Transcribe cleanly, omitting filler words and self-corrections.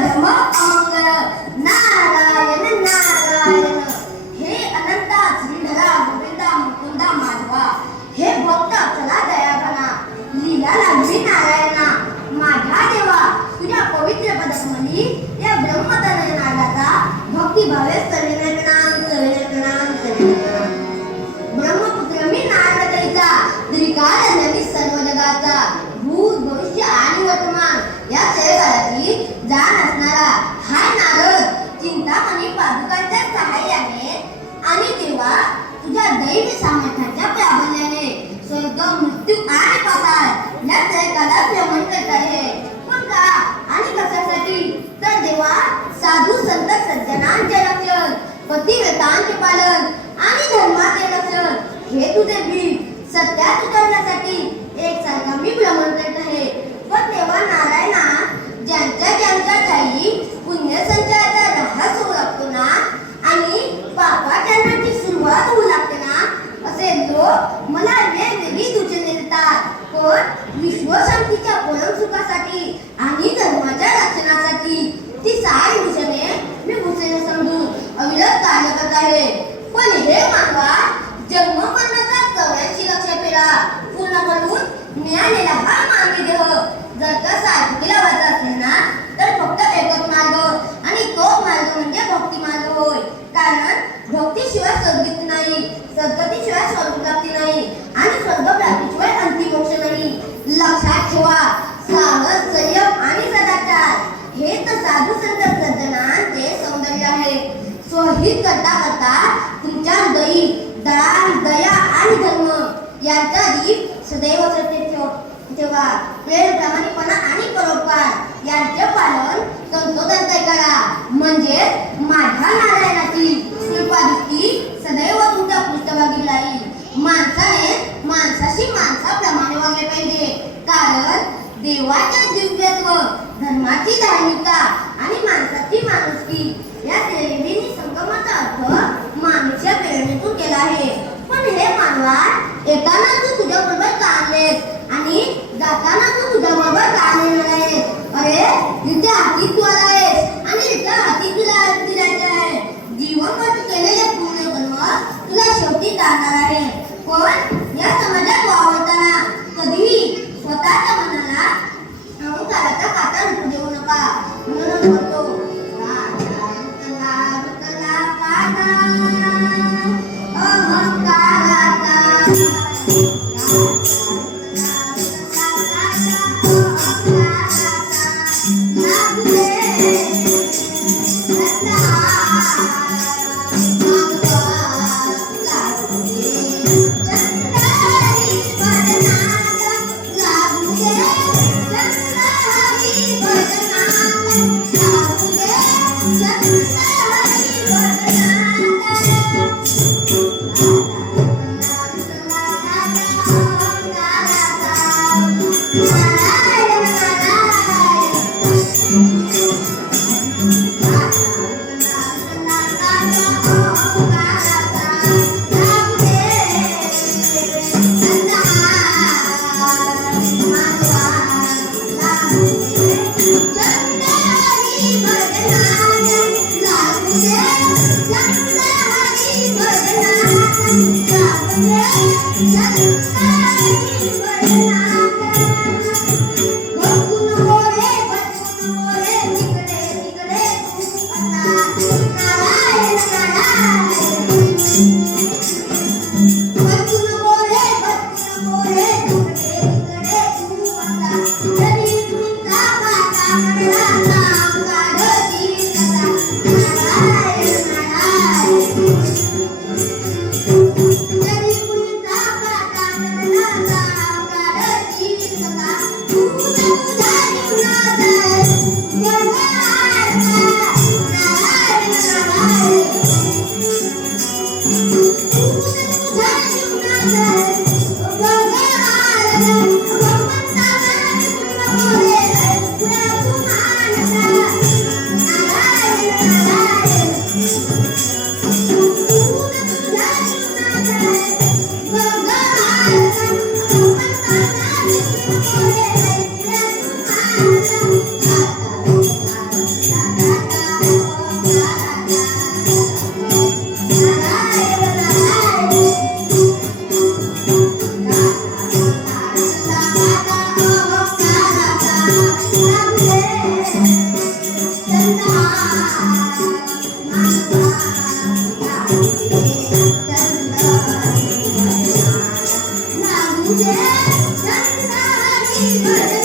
अधम अमंगळ नारायण नारायण। हे अनंता श्रीधरा गोविंदा मुकुंदा माधवा, हे भक्त चला दयाघना, लीला लागली नारायणा। माझ्या देवा तुझ्या पवित्र पदकमली या ब्रह्मतनय नादाचा भक्तिभावे सविनय प्रणाम सविनय प्रणाम सविनय प्रणाम। ब्रह्मपुत्र मी नारद तैचा, त्रिकाल ज्ञानी सर्व जगाचा, भूत भविष्य आणि वर्तमान या त्रयकालाची जाण असणारा हाय नारद। चिंतामणी पादुकांच्या सहाय्याने आणि तेव्हा तुझ्या दैवी सामर्थ्याच्या प्राबल्याने स्वर्ग मृत्यू आणि पाताळ या त्रयकाला भ्रमण करत आहे। पण का आणि कशासाठी? तर देवा साधू संत सज्जनांचे रक्षण, पतिव्रतांचे पालन आणि धर्माचे रक्षण हे तुझे बीज सत्यात उतरण्यासाठी एकसारखा मी भ्रमण करत आहे। पण तेव्हा नारायणा ज्यांच्या ठाई पुण्यसंचयाचा ऱ्हास होऊ लागतो ना आणि पापाचरणाची सुरुवात होऊ लागते ना, असे लोक मला वेगवेगळी सूचने देतात। पण विश्वशांतीच्या परम सुखासाठी आणि धर्माच्या रक्षणासाठी ती सारी भूषणे मी भूषणे समजून अविरत कार्य करत आहे। पण हे मानवा जन्ममरणाचा 84 लक्ष फेरा पूर्ण करून मिळालेला हा मानवी देह जर का सार्थकी लावायचा असेल ना, तर फक्त एकच मार्ग आणि तो मार्ग म्हणजे भक्ती मार्ग होय। कारण भक्तीशिवाय सद्गती नाही, सद्गतीशिवाय स्वर्गप्राप्ती नाही आणि स्वर्गप्राप्तीशिवाय अंतिम मोक्ष नाही। लक्षात ठेवा, साहस संयम आणि सदाचार हे तर साधू संत सज्जनांचे सौंदर्य आहे। स्वहित करता करता तुमच्या हृदयी दान दया आणि धर्म यांचा दीप सदैव ठेवा। प्रेम प्रामाणिकपणा आणि परोपकार यांचे पालन तंतोतंत करा, म्हणजे माझ्या नारायणाची कृपादृष्टी सदैव तुमच्या पृष्ठभागी राहील। माणसाने माणसाशी माणसाप्रमाणे वागले पाहिजे, कारण देवाचे दिव्यत्व, धर्माची धार्मिकता आणि माणसाची माणुसकी या त्रिवेणी संगमाचा अर्थ माणूसच्या प्रेरणेतून केला आहे। पण हे मानवा येताना तू तुझ्या बरोबर का आणलेस आणि जाताना तू तुझ्या बरोबर का नेणार आहेस? अरे इथे हाती तू आला आहेस आणि इथे हाती तुला फिरायचं आहे। जीवनभर तू केलेले पूर्ण कर्म तुला शेवटी जाणार आहे। पण या समाजात वावरताना कधीही स्वतःच्या मनाला अहंकाराचा काटा रुपू देऊ नका। म्हणून म्हणतो तुझे संसारी भजन